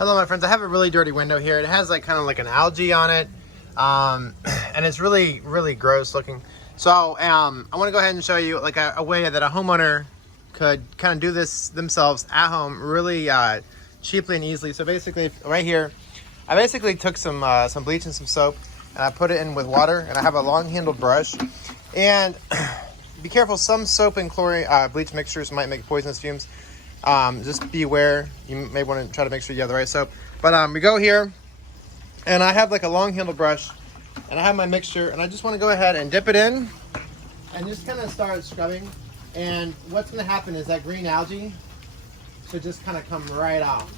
Hello my friends, I have a really dirty window here. It has like kind of like an algae on it, and it's really gross looking. So I want to go ahead and show you like a way that a homeowner could kind of do this themselves at home really cheaply and easily. So basically right here, I basically took some bleach and some soap and I put it in with water, and I have a long handled brush. And be careful, some soap and chlorine bleach mixtures might make poisonous fumes. Just be aware. You may want to try to make sure you have the right soap. But we go here, and I have like a long handled brush, and I have my mixture, and I just want to go ahead and dip it in and just kind of start scrubbing. And what's going to happen is that green algae should just kind of come right off.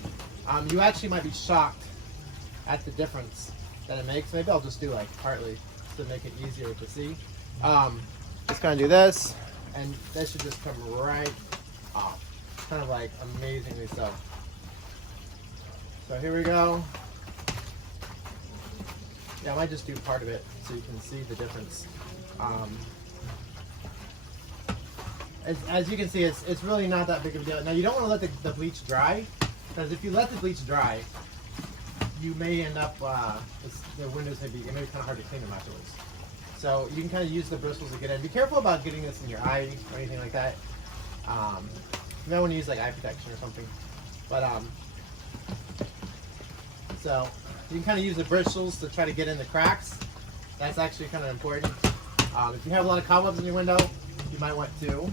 You actually might be shocked at the difference that it makes. Maybe I'll just do like partly to make it easier to see. Just kind of do this, and that should just come right off. Kind of like amazingly so. So here we go. Yeah, I might just do part of it so you can see the difference. As you can see, it's really not that big of a deal. Now you don't want to let the bleach dry, because if you let the bleach dry, you may end up the windows may be kind of hard to clean them afterwards. So you can kind of use the bristles to get in. Be careful about getting this in your eye or anything like that. You might want to use like eye protection or something. But so you can kind of use the bristles to try to get in the cracks. That's actually kind of important. If you have a lot of cobwebs in your window, you might want to use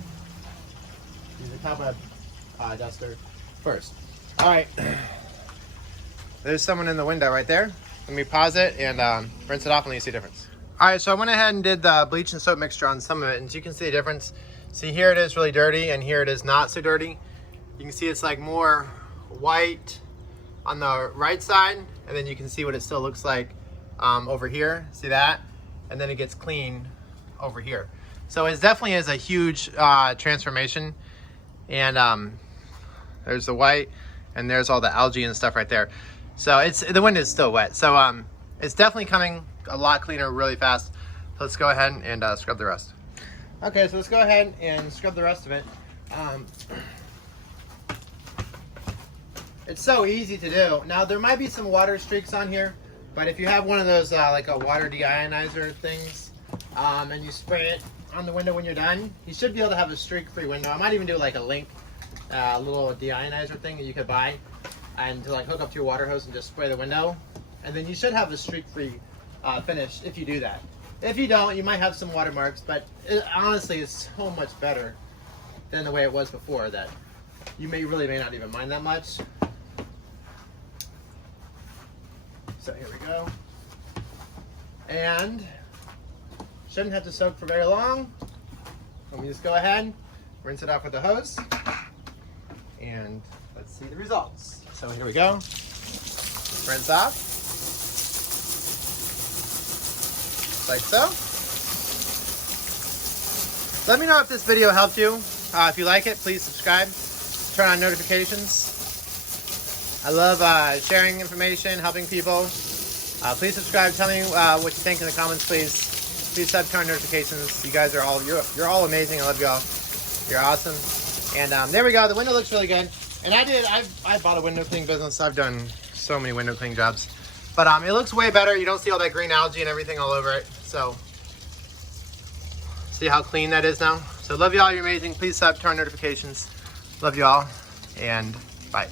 a cobweb duster first. All right. There's someone in the window right there. Let me pause it and rinse it off and you see a difference. All right, so I went ahead and did the bleach and soap mixture on some of it, and as you can see the difference. See, here it is really dirty, and here it is not so dirty. You can see it's like more white on the right side, and then you can see what it still looks like over here. See that? And then it gets clean over here. So it definitely is a huge transformation. And there's the white, and there's all the algae and stuff right there. So the window is still wet. So it's definitely coming a lot cleaner really fast. So let's go ahead and scrub the rest. Okay, so let's go ahead and scrub the rest of it. It's so easy to do. Now there might be some water streaks on here, but if you have one of those like a water deionizer things, and you spray it on the window when you're done, you should be able to have a streak-free window. I might even do like a link, little deionizer thing that you could buy, and to like hook up to your water hose and just spray the window, and then you should have a streak-free finish if you do that. If you don't, you might have some watermarks, but honestly, it's so much better than the way it was before that you may not even mind that much. So here we go. And shouldn't have to soak for very long. Let me just go ahead, rinse it off with the hose, and let's see the results. So here we go. Rinse off. Like so. Let me know if this video helped you. If you like it, please subscribe. Turn on notifications. I love sharing information, helping people. Please subscribe. Tell me what you think in the comments, please. Please turn on notifications. You guys are you're all amazing. I love y'all. You're awesome. And there we go. The window looks really good. And I bought a window cleaning business. I've done so many window cleaning jobs. But it looks way better. You don't see all that green algae and everything all over it. So, see how clean that is now? So love y'all, you're amazing. Please turn on notifications. Love y'all, and bye.